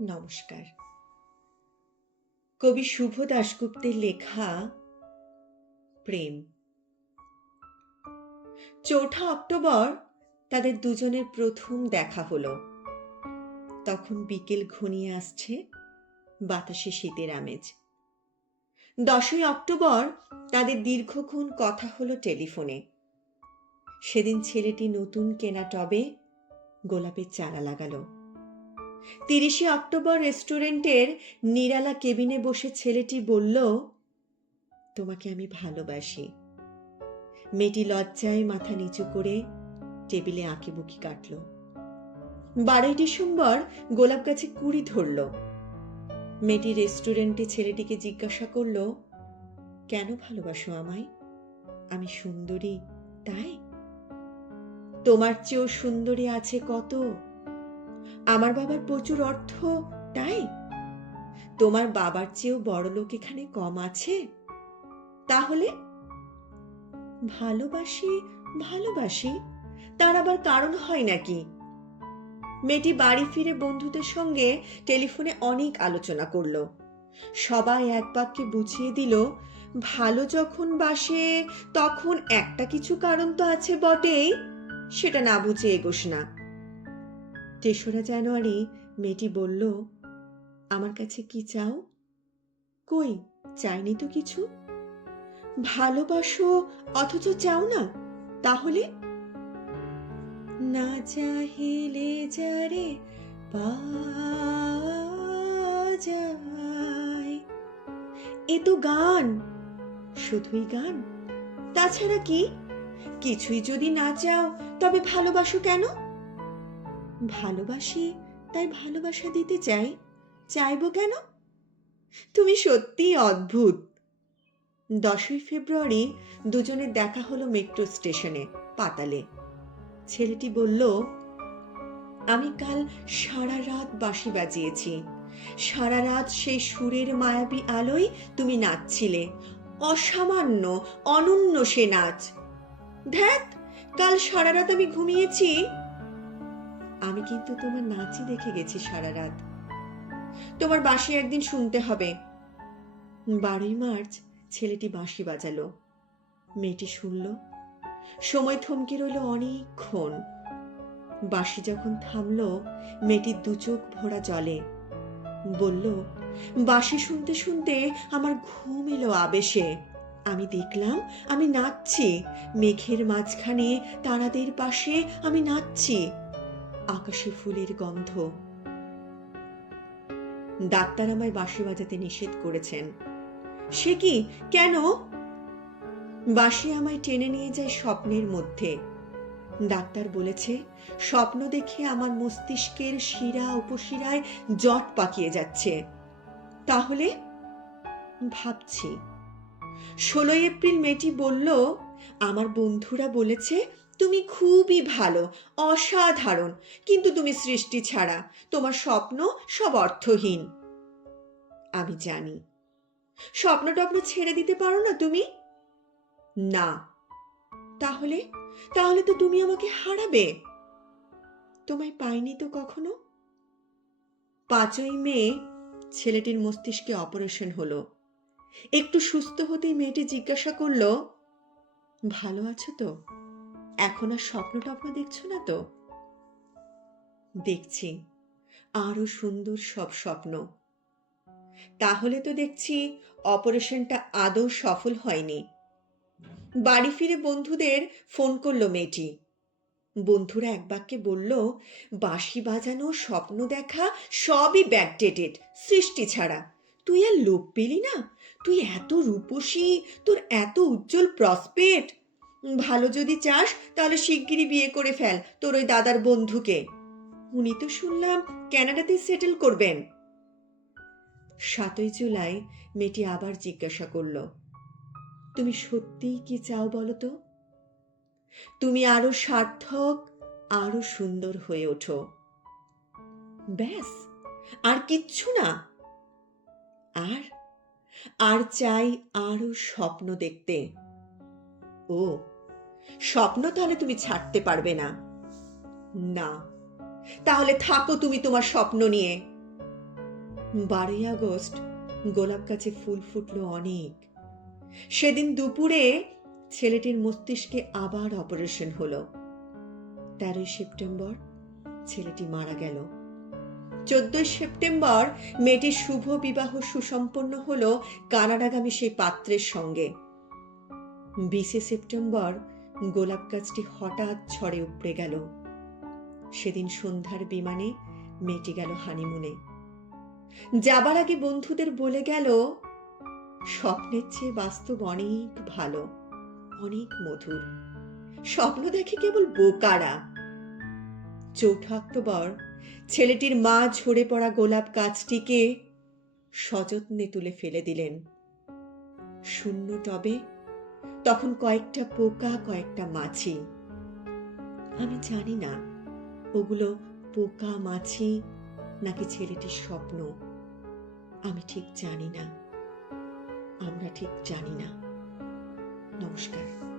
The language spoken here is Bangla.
নমস্কার। কবি শুভ দাশগুপ্তের লেখা প্রেম। ৪ঠা অক্টোবর তাদের দুজনের প্রথম দেখা হলো। তখন বিকেল ঘনিয়ে আসছে, বাতাসে শীতের আমেজ। ১০ই অক্টোবর তাদের দীর্ঘক্ষণ কথা হলো টেলিফোনে। সেদিন ছেলেটি নতুন কেনা টবে গোলাপের চারা লাগালো। ৩০শে অক্টোবর রেস্টুরেন্টের নিরালা কেবিনে বসে ছেলেটি বলল, তোমাকে আমি ভালোবাসি। মেয়েটি লজ্জায় মাথা নিচু করে টেবিলে আঁকিবুকি কাটল। ১২ই ডিসেম্বর গোলাপ গাছে কুড়ি ধরল। মেয়েটি রেস্টুরেন্টে ছেলেটিকে জিজ্ঞাসা করল, কেন ভালোবাসো আমায়? আমি সুন্দরী তাই? তোমার চেয়েও সুন্দরী আছে কত। আমার বাবার প্রচুর অর্থ তাই? তোমার বাবার চেয়েও বড়লোক এখানে কম আছে? তাহলে ভালোবাসি ভালোবাসি তার আবার কারণ হয় নাকি? মেয়েটি বাড়ি ফিরে বন্ধুদের সঙ্গে টেলিফোনে অনেক আলোচনা করল। সবাই এক বাক্যে বুঝিয়ে দিল, ভালো যখন বাসে তখন একটা কিছু কারণ তো আছে বটেই, সেটা না বুঝে এগোস না। ৩রা জানুয়ারি মেয়েটি বলল, আমার কাছে কি চাও? কই, চাইনি তো কিছু। ভালোবাসো অথচ চাও না? তাহলে না চাহিলে যারে পাওয়া যায়। এ তো গান, শুধুই গান, তাছাড়া কি? কিছুই যদি না চাও তবে ভালোবাসো কেন? ভালোবাসি তাই ভালোবাসা দিতে চাই, চাইবো কেন? তুমি সত্যিই অদ্ভুত। ১০ই ফেব্রুয়ারি দুজনের দেখা হলো মেট্রো স্টেশনে, পাতালে। ছেলেটি বলল, আমি কাল সারা রাত বাঁশি বাজিয়েছি। সারা রাত সেই সুরের মায়াবী আলোয় তুমি নাচছিলে। অসামান্য অনন্য সে নাচ। ধ্যাত, কাল সারা রাত আমি ঘুমিয়েছি। আমি কিন্তু তোমার নাচই দেখে গেছি সারা রাত। তোমার বাঁশি একদিন শুনতে হবে। ১২ই মার্চ ছেলেটি বাঁশি বাজালো। মেয়েটি শুনল। সময় থমকে রইল অনেকক্ষণ। বাঁশি যখন থামল, মেয়েটির দু চোখ ভরা জলে। বলল, বাঁশি শুনতে শুনতে আমার ঘুম এলো আবেশে। আমি দেখলাম আমি নাচছি, মেঘের মাঝখানে তারাদের পাশে আমি নাচছি। আকাশে ফুলের গন্ধ। ডাক্তার আমায় বাঁশি বাজাতে নিষেধ করেছেন। সে কি, কেন? বাঁশি আমায় টেনে নিয়ে যায় স্বপ্নের মধ্যে। ডাক্তার বলেছে, স্বপ্ন দেখে আমার মস্তিষ্কের শিরা উপশিরায় জট পাকিয়ে যাচ্ছে। তাহলে ভাবছি। ১৬ই এপ্রিল মেয়েটি বলল, আমার বন্ধুরা বলেছে তুমি খুবই ভালো, অসাধারণ, কিন্তু তুমি সৃষ্টি ছাড়া, তোমার স্বপ্ন সব অর্থহীন। আমি জানি। স্বপ্ন টপ্ন ছেড়ে দিতে পারো না তুমি? না। তাহলে তাহলে তো তুমি আমাকে হারাবে। তোমায় পাইনি তো কখনো। ৫ই মে ছেলেটির মস্তিষ্কে অপারেশন হলো। একটু সুস্থ হতেই মেয়েটি জিজ্ঞাসা করল, ভালো আছো তো? এখন আর স্বপ্ন টপ্ন দেখছো না তো? দেখছি, আরো সুন্দর সব স্বপ্ন। তাহলে তো দেখছি অপারেশনটা আদৌ সফল হয়নি। বাড়ি ফিরে বন্ধুদের ফোন করলো মেয়েটি। বন্ধুরা এক বাক্যে বলল, বাঁশি বাজানো, স্বপ্ন দেখা সবই ব্যাকডেটেড, সৃষ্টি ছাড়া। তুই আর লোক পেলি না? তুই এত রূপসী, তোর এত উজ্জ্বল প্রসপেক্ট। ভালো যদি চাস তাহলে শিগগিরই বিয়ে করে ফেল তোর ওই দাদার বন্ধুকে। উনি তো শুনলাম কানাডাতে সেটেল করবেন। ৭ই জুলাই মেয়েটি আবার জিজ্ঞাসা করল, তুমি সত্যিই কি চাও বলো তো? তুমি আরো সার্থক, আরো সুন্দর হয়ে ওঠো। ব্যাস, আর কিচ্ছু না। আর আর চাই আরো স্বপ্ন দেখতে। ও, স্বপ্ন তাহলে তুমি ছাড়তে পারবে না? না। তাহলে থাকো তুমি তোমার স্বপ্ন নিয়ে। 12 আগস্ট গোলাপ গাছে ফুল ফুটলো অনেক। সেদিন দুপুরে ছেলেটির মস্তিষ্কে আবার অপারেশন হলো। 13 সেপ্টেম্বর ছেলেটি মারা গেল। 14 সেপ্টেম্বর মেয়েটির শুভ বিবাহ সুসম্পন্ন হলো কানাডাগামী সেই পাত্রের সঙ্গে। 20 সেপ্টেম্বর গোলাপ গাছটি হঠাৎ ঝড়ে উপড়ে গেল। সেদিন সন্ধ্যার বিমানে মেয়েটি গেল হানিমুনে। যাবার আগে বন্ধুদের বলে গেল, স্বপ্নের চেয়ে বাস্তব অনেক ভালো, অনেক মধুর। স্বপ্ন দেখে কেবল বোকারা। 4 অক্টোবর ছেলেটির মা ঝরে পড়া গোলাপ গাছটিকে সযত্নে তুলে ফেলে দিলেন। শূন্য টবে তখন কয়েকটা পোকা, কয়েকটা মাছি। আমি জানি না ওগুলো পোকা, মাছি নাকি ছেলেটির স্বপ্ন। আমি ঠিক জানি না, আমরা ঠিক জানি না। নমস্কার।